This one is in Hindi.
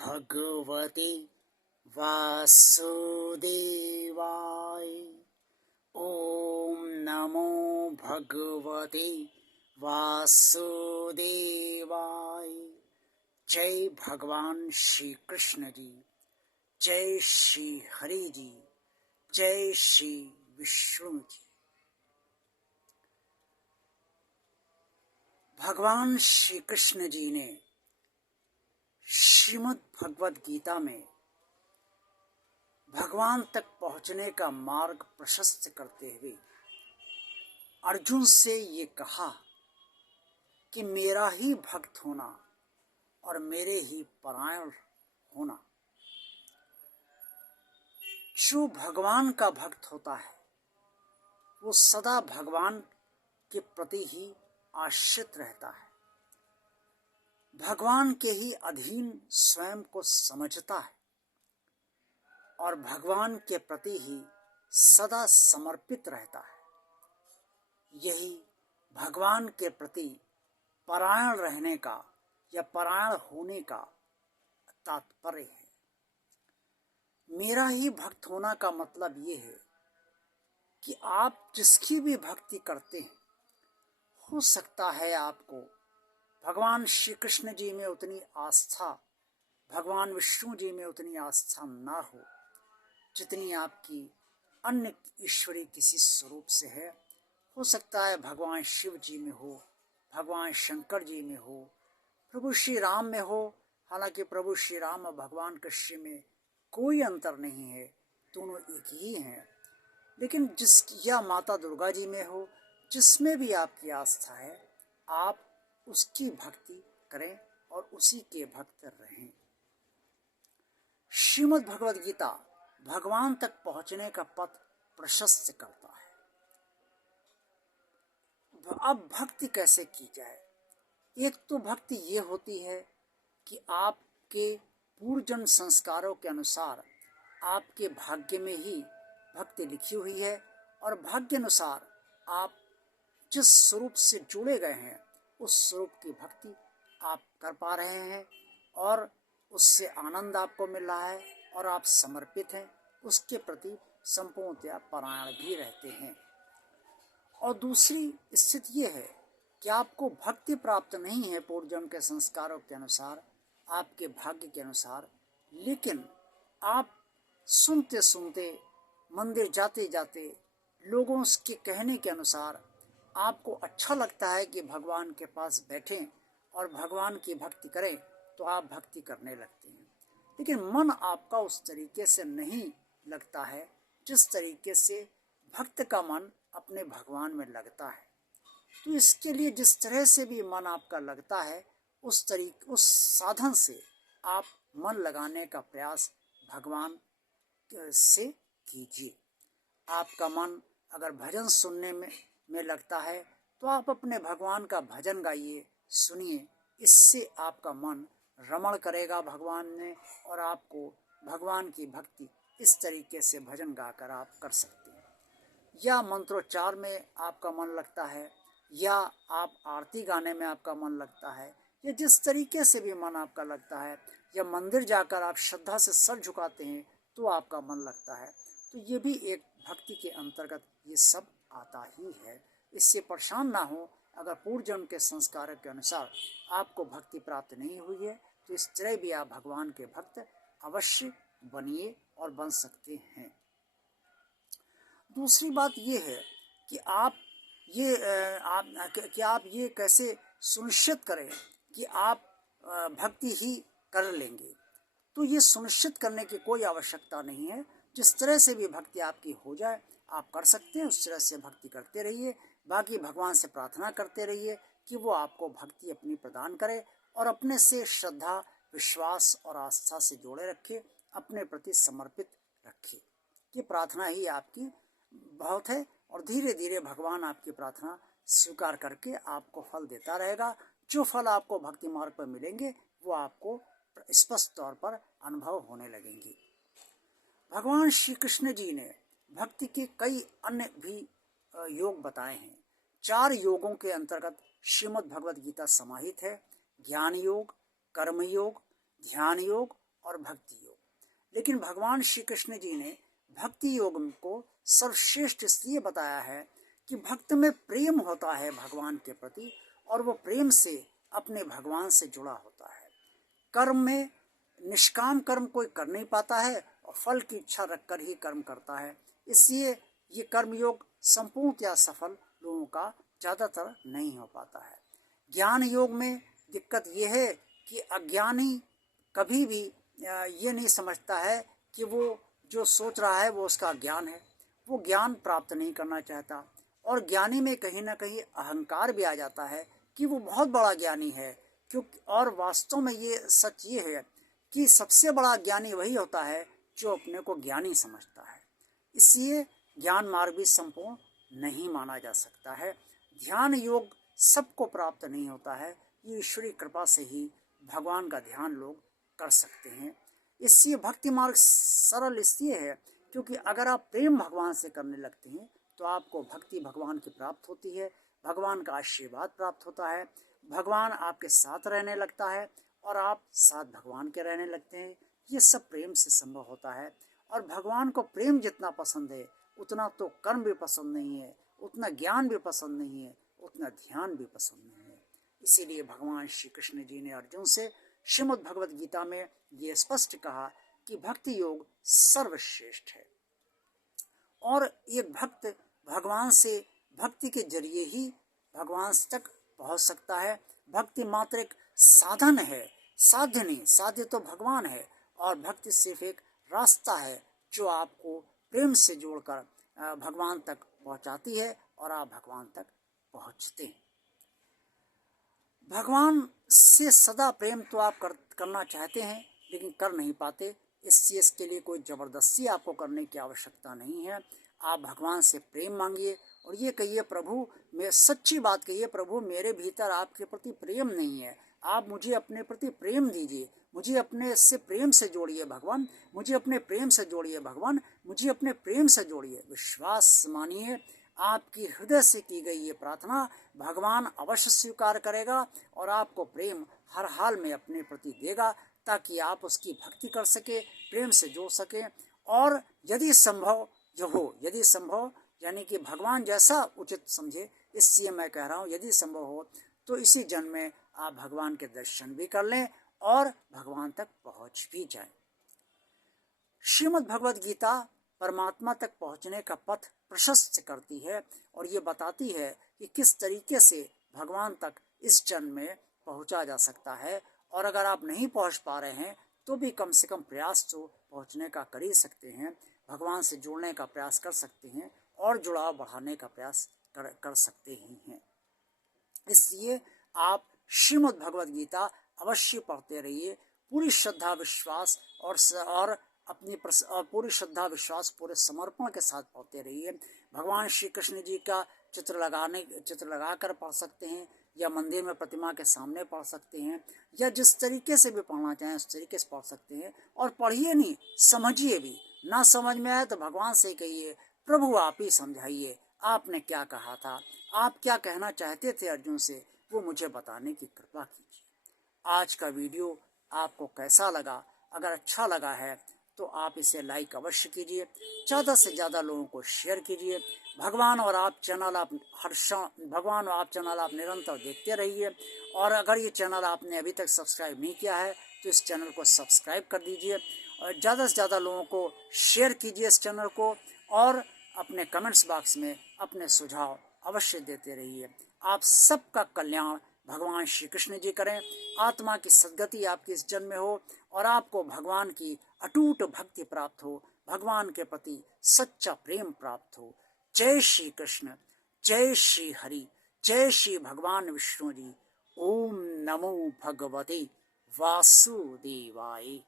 भगवते वासुदेवाय। ओम नमो भगवते वासुदेवाय। जय भगवान श्री कृष्ण जी, जय श्री हरि जी, जय श्री विष्णु जी। भगवान श्री कृष्ण जी ने श्रीमद् भगवद गीता में भगवान तक पहुंचने का मार्ग प्रशस्त करते हुए अर्जुन से ये कहा कि मेरा ही भक्त होना और मेरे ही परायण होना। जो भगवान का भक्त होता है वो सदा भगवान के प्रति ही आश्रित रहता है, भगवान के ही अधीन स्वयं को समझता है और भगवान के प्रति ही सदा समर्पित रहता है। यही भगवान के प्रति परायण रहने का या परायण होने का तात्पर्य है। मेरा ही भक्त होना का मतलब ये है कि आप जिसकी भी भक्ति करते हैं, हो सकता है आपको भगवान श्री कृष्ण जी में उतनी आस्था, भगवान विष्णु जी में उतनी आस्था ना हो जितनी आपकी अन्य ईश्वरी किसी स्वरूप से है। हो सकता है भगवान शिव जी में हो, भगवान शंकर जी में हो, प्रभु श्री राम में हो। हालांकि प्रभु श्री राम और भगवान कृष्ण में कोई अंतर नहीं है, दोनों एक ही हैं। लेकिन या माता दुर्गा जी में हो, जिसमें भी आपकी आस्था है, आप उसकी भक्ति करें और उसी के भक्त रहें। श्रीमद् भगवद गीता भगवान तक पहुंचने का पथ प्रशस्त करता है। अब भक्ति कैसे की जाए? एक तो भक्ति ये होती है कि आपके पूर्वजन्म संस्कारों के अनुसार आपके भाग्य में ही भक्ति लिखी हुई है और भाग्य अनुसार आप जिस स्वरूप से जुड़े गए हैं उस स्वरूप की भक्ति आप कर पा रहे हैं और उससे आनंद आपको मिल रहा है और आप समर्पित हैं, उसके प्रति संपूर्णतया परायण भी रहते हैं। और दूसरी स्थिति ये है कि आपको भक्ति प्राप्त नहीं है पूर्वजन्म के संस्कारों के अनुसार, आपके भाग्य के अनुसार, लेकिन आप सुनते सुनते, मंदिर जाते जाते, लोगों के कहने के अनुसार आपको अच्छा लगता है कि भगवान के पास बैठें और भगवान की भक्ति करें, तो आप भक्ति करने लगते हैं। लेकिन मन आपका उस तरीके से नहीं लगता है जिस तरीके से भक्त का मन अपने भगवान में लगता है। तो इसके लिए जिस तरह से भी मन आपका लगता है उस साधन से आप मन लगाने का प्रयास भगवान से कीजिए। आपका मन अगर भजन सुनने में लगता है तो आप अपने भगवान का भजन गाइए, सुनिए। इससे आपका मन रमण करेगा भगवान में और आपको भगवान की भक्ति इस तरीके से भजन गाकर आप कर सकते हैं। या मंत्रोच्चार में आपका मन लगता है, या आप आरती गाने में आपका मन लगता है, या जिस तरीके से भी मन आपका लगता है, या मंदिर जाकर आप श्रद्धा से सर झुकाते हैं तो आपका मन लगता है, तो ये भी एक भक्ति के अंतर्गत ये सब आता ही है। इससे परेशान ना हो। अगर पूर्वजन्म के संस्कार के अनुसार आपको भक्ति प्राप्त नहीं हुई है तो इस तरह भी आप भगवान के भक्त अवश्य बनिए और बन सकते हैं। दूसरी बात ये है कि आप ये कैसे सुनिश्चित करें कि आप भक्ति ही कर लेंगे। तो ये सुनिश्चित करने की कोई आवश्यकता नहीं है। जिस तरह से भी भक्ति आपकी हो जाए आप कर सकते हैं, उस तरह से भक्ति करते रहिए। बाकी भगवान से प्रार्थना करते रहिए कि वो आपको भक्ति अपनी प्रदान करे और अपने से श्रद्धा, विश्वास और आस्था से जोड़े रखे, अपने प्रति समर्पित रखे। ये प्रार्थना ही आपकी बहुत है और धीरे धीरे भगवान आपकी प्रार्थना स्वीकार करके आपको फल देता रहेगा। जो फल आपको भक्ति मार्ग पर मिलेंगे वो आपको स्पष्ट तौर पर अनुभव होने लगेंगे। भगवान श्री कृष्ण जी ने भक्ति के कई अन्य भी योग बताए हैं। 4 योगों के अंतर्गत श्रीमद् भगवद गीता समाहित है। ज्ञान योग, कर्म योग, ध्यान योग और भक्ति योग। लेकिन भगवान श्री कृष्ण जी ने भक्ति योग को सर्वश्रेष्ठ इसलिए बताया है कि भक्त में प्रेम होता है भगवान के प्रति, और वो प्रेम से अपने भगवान से जुड़ा होता है। कर्म में निष्काम कर्म कोई कर नहीं पाता है और फल की इच्छा रखकर ही कर्म करता है, इसलिए ये कर्मयोग संपूर्णतया सफल लोगों का ज़्यादातर नहीं हो पाता है। ज्ञान योग में दिक्कत ये है कि अज्ञानी कभी भी ये नहीं समझता है कि वो जो सोच रहा है वो उसका ज्ञान है, वो ज्ञान प्राप्त नहीं करना चाहता, और ज्ञानी में कहीं ना कहीं अहंकार भी आ जाता है कि वो बहुत बड़ा ज्ञानी है। क्योंकि और वास्तव में ये सच ये है कि सबसे बड़ा ज्ञानी वही होता है जो अपने को ज्ञानी समझता है। इसलिए ज्ञान मार्ग भी संपूर्ण नहीं माना जा सकता है। ध्यान योग सबको प्राप्त नहीं होता है, ये ईश्वरीय कृपा से ही भगवान का ध्यान लोग कर सकते हैं। इसलिए भक्ति मार्ग सरल इसलिए है क्योंकि अगर आप प्रेम भगवान से करने लगते हैं तो आपको भक्ति भगवान की प्राप्त होती है, भगवान का आशीर्वाद प्राप्त होता है, भगवान आपके साथ रहने लगता है और आप साथ भगवान के रहने लगते हैं। ये सब प्रेम से संभव होता है, और भगवान को प्रेम जितना पसंद है उतना तो कर्म भी पसंद नहीं है, उतना ज्ञान भी पसंद नहीं है, उतना ध्यान भी पसंद नहीं है। इसीलिए भगवान श्री कृष्ण जी ने अर्जुन से श्रीमद् भगवद गीता में ये स्पष्ट कहा कि भक्ति योग सर्वश्रेष्ठ है, और एक भक्त भगवान से भक्ति के जरिए ही भगवान तक पहुंच सकता है। भक्ति मात्र एक साधन है, साध्य नहीं, साध्य तो भगवान है, और भक्ति सिर्फ एक रास्ता है जो आपको प्रेम से जोड़कर भगवान तक पहुंचाती है और आप भगवान तक पहुंचते हैं। भगवान से सदा प्रेम तो आप करना चाहते हैं लेकिन कर नहीं पाते, इसके लिए कोई ज़बरदस्ती आपको करने की आवश्यकता नहीं है। आप भगवान से प्रेम मांगिए और ये कहिए, प्रभु मैं सच्ची बात कहिए, प्रभु मेरे भीतर आपके प्रति प्रेम नहीं है, आप मुझे अपने प्रति प्रेम दीजिए, मुझे अपने से प्रेम से जोड़िए भगवान, मुझे अपने प्रेम से जोड़िए भगवान, मुझे अपने प्रेम से जोड़िए। विश्वास मानिए, आपकी हृदय से की गई ये प्रार्थना भगवान अवश्य स्वीकार करेगा और आपको प्रेम हर हाल में अपने प्रति देगा, ताकि आप उसकी भक्ति कर सके, प्रेम से जोड़ सके। और यदि संभव यदि संभव यानी कि भगवान जैसा उचित समझे, इसलिए मैं कह रहा हूँ यदि संभव हो तो इसी जन्म में आप भगवान के दर्शन भी कर लें और भगवान तक पहुँच भी जाएं। श्रीमद् भगवद गीता परमात्मा तक पहुँचने का पथ प्रशस्त करती है और ये बताती है कि किस तरीके से भगवान तक इस जन्म में पहुँचा जा सकता है, और अगर आप नहीं पहुँच पा रहे हैं तो भी कम से कम प्रयास तो पहुँचने का कर ही सकते हैं, भगवान से जुड़ने का प्रयास कर सकते हैं और जुड़ाव बढ़ाने का प्रयास कर सकते ही हैं। इसलिए आप श्रीमद् भगवद गीता अवश्य पढ़ते रहिए, पूरी श्रद्धा विश्वास और अपनी पूरी श्रद्धा विश्वास पूरे समर्पण के साथ पढ़ते रहिए। भगवान श्री कृष्ण जी का चित्र लगाकर पढ़ सकते हैं, या मंदिर में प्रतिमा के सामने पढ़ सकते हैं, या जिस तरीके से भी पढ़ना चाहें उस तरीके से पढ़ सकते हैं। और पढ़िए नहीं, समझिए भी। ना समझ में आए तो भगवान से कहिए, प्रभु आप ही समझाइए, आपने क्या कहा था, आप क्या कहना चाहते थे अर्जुन से, वो मुझे बताने की कृपा कीजिए। आज का वीडियो आपको कैसा लगा? अगर अच्छा लगा है तो आप इसे लाइक अवश्य कीजिए, ज़्यादा से ज़्यादा लोगों को शेयर कीजिए। भगवान और आप चैनल आप निरंतर देखते रहिए, और अगर ये चैनल आपने अभी तक सब्सक्राइब नहीं किया है तो इस चैनल को सब्सक्राइब कर दीजिए, और ज़्यादा से ज़्यादा लोगों को शेयर कीजिए इस चैनल को, और अपने कमेंट्स बॉक्स में अपने सुझाव अवश्य देते रहिए। आप सबका कल्याण भगवान श्री कृष्ण जी करें, आत्मा की सद्गति आपकी इस जन्म में हो, और आपको भगवान की अटूट भक्ति प्राप्त हो, भगवान के प्रति सच्चा प्रेम प्राप्त हो। जय श्री कृष्ण, जय श्री हरि, जय श्री भगवान विष्णु जी। ओम नमो भगवते वासुदेवाय।